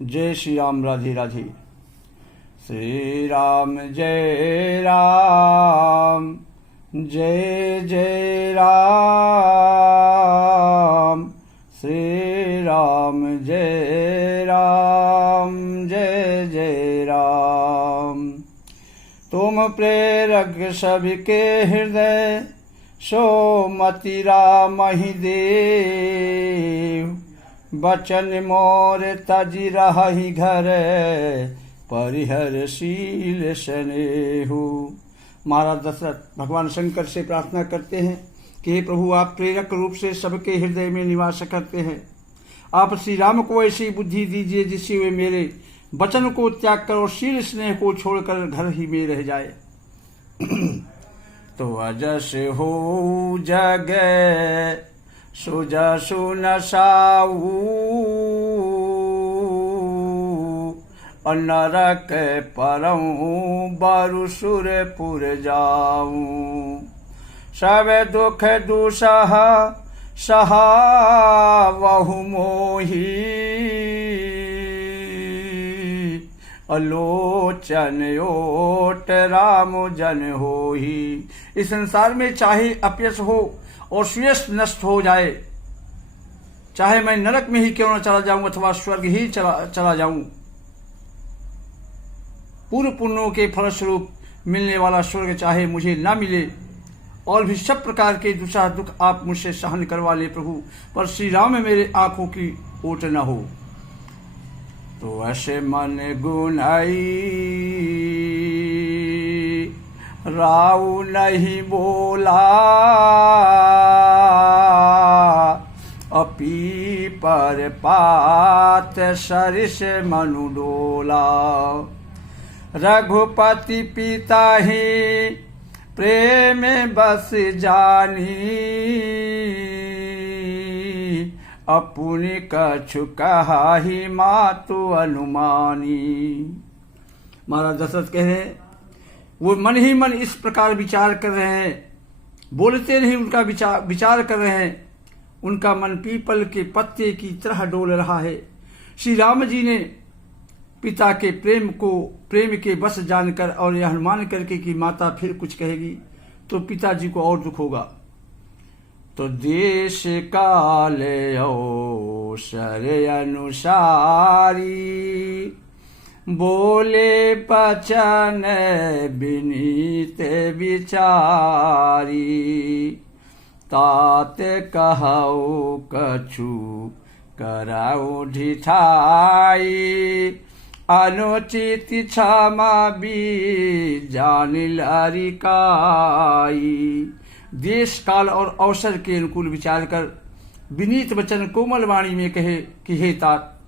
जय श्री राम। राधे राधे। श्री राम जय राम, जय जय राम। श्री राम जय राम, जय जय राम। तुम प्रेरक सबके हृदय, सो मति राम ही देव। बचन मोर तजि रहि घर, परिहरशील स्नेहु। महाराज दशरथ भगवान शंकर से प्रार्थना करते हैं कि हे प्रभु, आप प्रेरक रूप से सबके हृदय में निवास करते हैं। आप श्री राम को ऐसी बुद्धि दीजिए जिससे वे मेरे वचन को त्याग कर और शील स्नेह को छोड़कर घर ही में रह जाए। तो अजस हो जग सुजसु नसाऊ, नरक परऊँ बरुसुरपुर जाऊँ। सब दुख दुसह सहावहु मोही, अलोचन ओट राम जन होही। इस संसार में चाहे अपयश हो और सुयश नष्ट हो जाए, चाहे मैं नरक में ही क्यों न चला जाऊं अथवा स्वर्ग ही चला जाऊं, पूर्व पुण्यों के फलस्वरूप मिलने वाला स्वर्ग चाहे मुझे ना मिले और भी सब प्रकार के दुसह दुख आप मुझसे सहन करवा ले प्रभु, पर श्री राम में मेरे आंखों की ओट न हो। तो ऐसे मन गुनाई राव नहीं बोला, अपी पर पात सरिस मनु डोला। रघुपति पिता ही प्रेम बस जानी, अपुनि कछु कहा ही मातु अनुमानी। महाराज दशरथ कह रहे हैं, वो मन ही मन इस प्रकार विचार कर रहे हैं, बोलते नहीं उनका विचार कर रहे हैं। उनका मन पीपल के पत्ते की तरह डोल रहा है। श्री राम जी ने पिता के प्रेम के बस जानकर और यह अनुमान करके कि माता फिर कुछ कहेगी तो पिताजी को और दुख होगा। तो देश काल अवसर अनुसारी, बोले बचन विनीत विचारी। तात कहौ कछु कराऊ ढिठाई, अनुचित क्षमा भी जानिल अरिकाई। देश काल और अवसर के अनुकूल विचार कर विनीत वचन कोमल वाणी में कहे कि हे तात,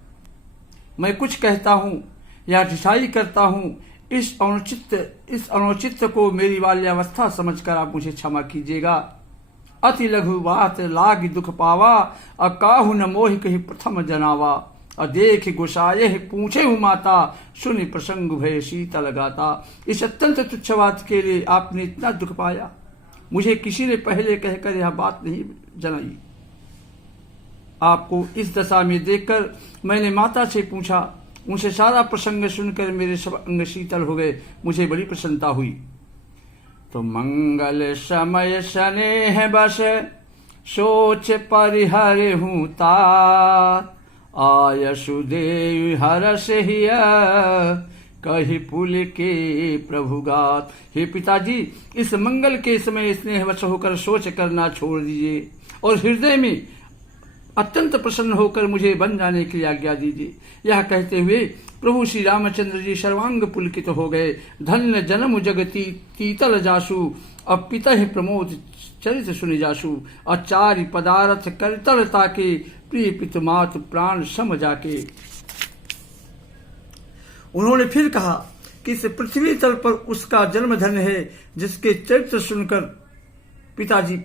मैं कुछ कहता हूँ या ढिठाई करता हूँ, इस अनुचित को मेरी बाल्यावस्था समझकर आप मुझे क्षमा कीजिएगा। अति लघु बात लाग दुख पावा, अकाहु न मोहि कही प्रथम जनावा। अदेख गोसाये पूछे हूँ माता, सुनि प्रसंग भय शीतल गाता। इस अत्यंत तुच्छ बात के लिए आपने इतना दुख पाया, मुझे किसी ने पहले कहकर यह बात नहीं जनाई। आपको इस दशा में देखकर मैंने माता से पूछा, उनसे सारा प्रसंग सुनकर मेरे सब अंग शीतल हो गए, मुझे बड़ी प्रसन्नता हुई। तो मंगल समय स्नेह बस, सोच परिहर हूँ तात। आयसुदेव हरस हिया, कही पुल के प्रभुगात। हे पिताजी, इस मंगल के समय स्नेहवश होकर सोच करना छोड़ दीजिए और हृदय में अत्यंत प्रसन्न होकर मुझे बन जाने की आज्ञा दीजिए। यह कहते हुए प्रभु श्री रामचंद्र जी सर्वांग पुलकित हो गए। धन्य जन्म जगती तीतल जासु, अब पिता ही प्रमोद चरित सुनि जासु। आचार्य पदार्थ करतलता के, प्रिय पितुमात प्राण सम जाके। उन्होंने फिर कहा कि इस पृथ्वी तल पर उसका जन्म धन्य है जिसके चरित्र सुनकर पिताजी को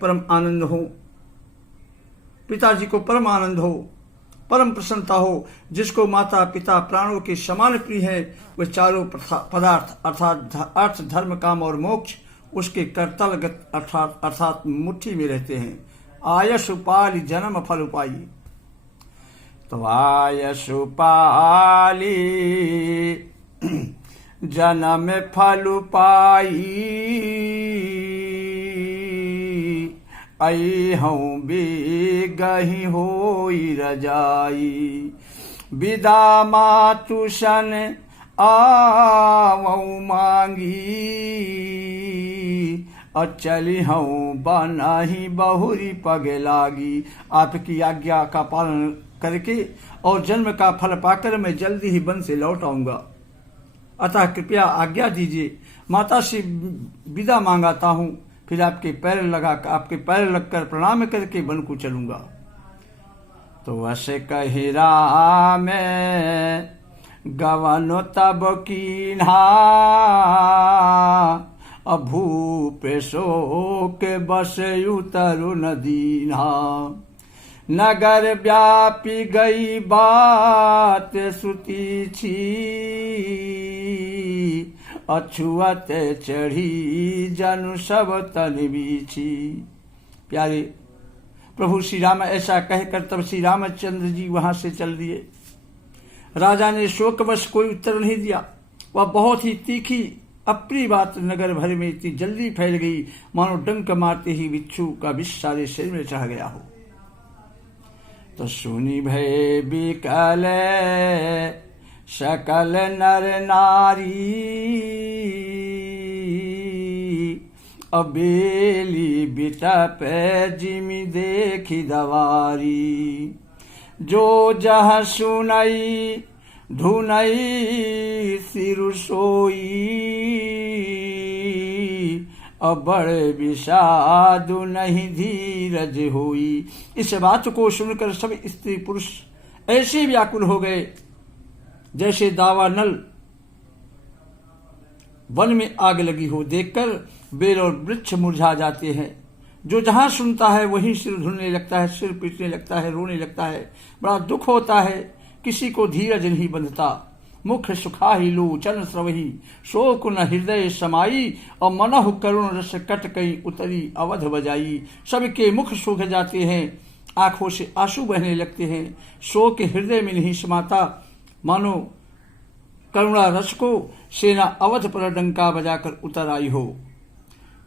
परम आनंद हो, परम प्रसन्नता हो। जिसको माता पिता प्राणों के समान प्रिय है, वे चारों पदार्थ अर्थात अर्थ धर्म काम और मोक्ष उसके करतलगत अर्थात मुट्ठी में रहते हैं। आयस उपाल जन्म फल उपाई। तो आयसु पाली जन्म फल पाई आई हूँ बेगही होई रजाई विदा मातुसन आवऊ मांगी अचली हूँ बनही बहुरी पगे लागी। आपकी आज्ञा का पालन करके और जन्म का फल पाकर मैं जल्दी ही वन से लौट आऊंगा, अतः कृपया आज्ञा दीजिए। माता से विदा मांगाता हूँ, फिर आपके पैर लगकर प्रणाम करके वन को चलूंगा। तो ऐसे कही राम गवनो तब कीन्हा भूप शोक बस उतरु न दीन्हा। नगर व्यापी गई बात सुती छी अछुअत चढ़ी जनु सब तन बीछी। प्यारे प्रभु श्री राम ऐसा कहकर तब श्री रामचंद्र जी वहां से चल दिए। राजा ने शोकवश कोई उत्तर नहीं दिया। वह बहुत ही तीखी अप्रिय बात नगर भर में इतनी जल्दी फैल गई मानो डंक मारते ही बिच्छू का विष सारे शरीर में चढ़ गया हो। तो सुनी भय बिकल सकल नर नारी अबेली बिटप जिमि देखी दवारी। जो जह सुनई धुनई सिरु सोई अब बड़े विषादु नहीं धीरज होई। इस बात को सुनकर सब स्त्री पुरुष ऐसे व्याकुल हो गए जैसे दावानल वन में आग लगी हो। देखकर बेल और वृक्ष मुरझा जाते हैं। जो जहां सुनता है वहीं सिर धुलने लगता है, सिर पीटने लगता है, रोने लगता है। बड़ा दुख होता है, किसी को धीरज नहीं बंधता। मुख सुखा ही लोचन स्रवही शोक न हृदय समाई और मनहु करुण रस कट कई उतरी अवध बजाई। सबके मुख सूख जाते हैं, आंखों से आंसू बहने लगते हैं। शोक हृदय में नहीं समाता, मानो करुणा रस को सेना अवध पर डंका बजाकर उतर आई हो।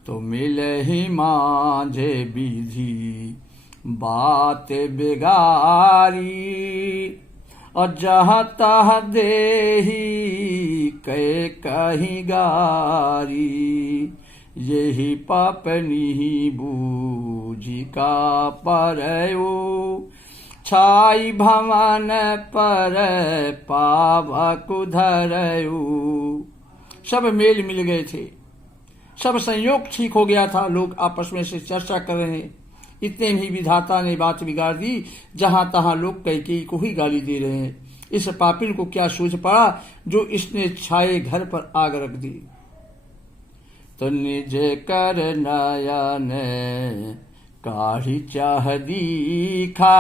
तो मिले ही मांझे विधि बात बिगारी और जहाँ तह देही कै कहीं गारी। यही पापनी बूझी का परयो छाई भवन पर पावक धरयो। सब मेल मिल गए थे, सब संयोग ठीक हो गया था। लोग आपस में से चर्चा कर रहे हैं। इतने में ही विधाता ने बात बिगाड़ दी। जहां तहां लोग कैकेयी को ही गाली दे रहे हैं। इस पापिन को क्या सूझ पड़ा जो इसने छाए घर पर आग रख दी। तो निज कर नयन काढ़ी चाह दीखा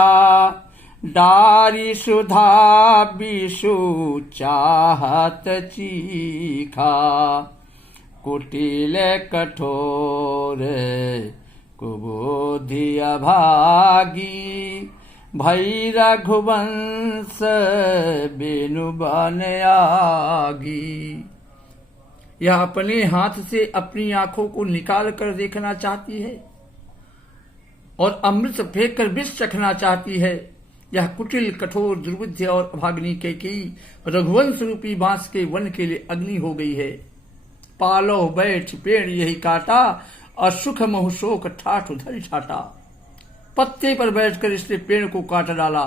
डारी सुधा विषु चाहत चीखा। कुटिल कठोर कुबोधि अभागी भई रघुवंश बेनु बन आगी। यह अपने हाथ से अपनी आंखों को निकाल कर देखना चाहती है और अमृत फेंक कर विष चखना चाहती है। यह कुटिल कठोर दुर्बुद्ध और अभाग्नि कैकेयी रघुवंश रूपी बांस के वन के लिए अग्नि हो गई है। पालो बैठ पेड़ यही काटा और सुख मोह शोक ठाठ उधर ठाटा। पत्ते पर बैठकर इसने पेड़ को काट डाला,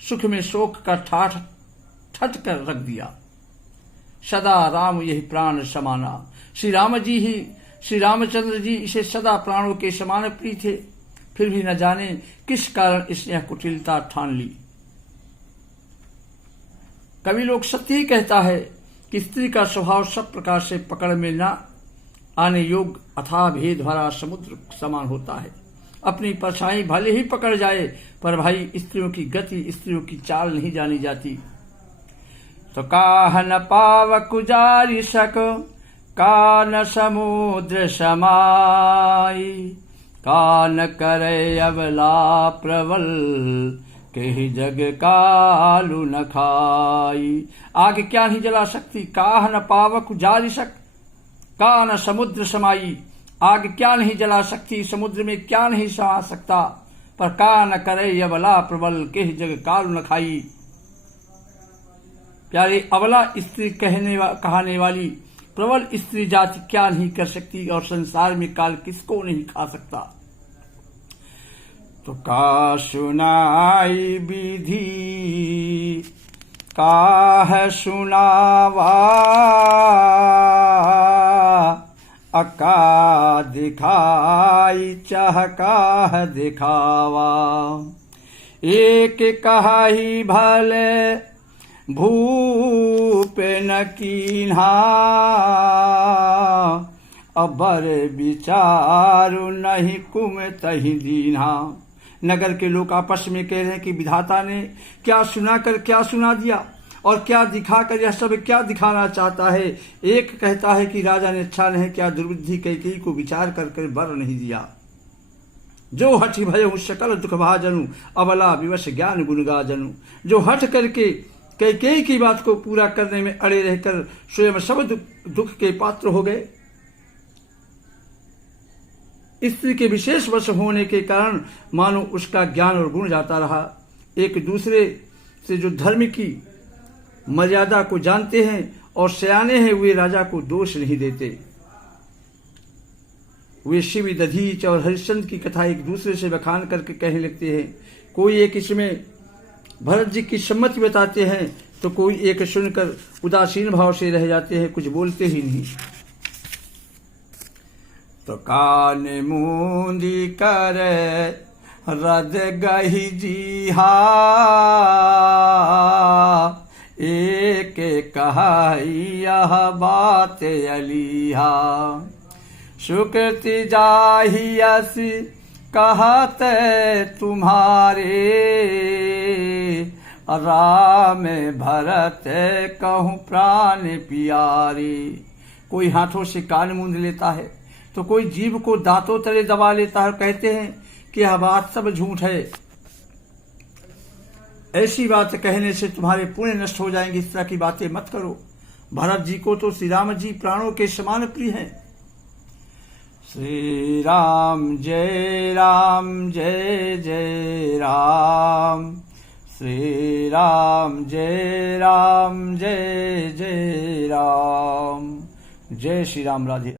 सुख में शोक का ठाठ ठट कर रख दिया। सदा राम यही प्राण समाना। श्री रामचंद्र जी इसे सदा प्राणों के समान प्रिय थे। फिर भी न जाने किस कारण इसने यह कुटिलता ठान ली। कवि लोग सत्य ही कहता है कि स्त्री का स्वभाव सब प्रकार से पकड़ में न आने योग्य अथाह भेद भरा समुद्र समान होता है। अपनी परछाई भले ही पकड़ जाए पर भाई स्त्रियों की गति, स्त्रियों की चाल नहीं जानी जाती। तो काहन पाव कुजारी सक कान समुद्र समाई कान करे अबला प्रबल के जग कालु न खाई। आग क्या नहीं जला सकती, काह न पावक जारिशक, का न समुद्र समाई। आग क्या नहीं जला सकती, समुद्र में क्या नहीं समा सकता, पर का न करे अबला प्रबल, के जग कालु न खाई। प्यारे, अबला स्त्री कहने वाली प्रबल स्त्री जाति क्या नहीं कर सकती, और संसार में काल किसको नहीं खा सकता। तो का सुनाई विधि काह सुनावा, अका दिखाई चाह काह दिखावा। एक कहाई भले भूप न कीन्हा, अबर विचारु नहीं कुम तहि दीन्हा। नगर के लोग आपस में कह रहे हैं कि विधाता ने क्या सुनाकर क्या सुना दिया, और क्या दिखाकर यह सब क्या दिखाना चाहता है। एक कहता है कि राजा ने अच्छा नहीं क्या, दुर्बुद्धि कैकेयी को विचार कर वर नहीं दिया। जो हठ भयउ सकल दुख भाजनु, अबला विवश ज्ञान गुण गाजनु। जो हठ करके कैकेयी की बात को पूरा करने में अड़े रहकर स्वयं सब दुख के पात्र हो गए। स्त्री के विशेष वश होने के कारण मानो उसका ज्ञान और गुण जाता रहा। एक दूसरे से जो धर्म की मर्यादा को जानते हैं और सयाने हैं, वे राजा को दोष नहीं देते। वे शिव, दधीच और हरिश्चंद्र की कथा एक दूसरे से बखान करके कहने लगते हैं। कोई एक इसमें भरत जी की सम्मति बताते हैं, तो कोई एक सुनकर उदासीन भाव से रह जाते हैं, कुछ बोलते ही नहीं। तो कान मूंदी कर रद गही जीहा, एक कहाई यह बात अलीहा। सुकृति जाहियस कहत तुम्हारे, राम भरत कहूँ प्राण प्यारे। कोई हाथों से कान मूंद लेता है, तो कोई जीभ को दांतों तले दबा लेता है, कहते हैं कि यह बात सब झूठ है। ऐसी बात कहने से तुम्हारे पुण्य नष्ट हो जाएंगे, इस तरह की बातें मत करो। भरत जी को तो श्री राम जी प्राणों के समान प्रिय हैं। श्री राम जय जय राम, श्री राम जय जय राम। जय श्री राम। राधे।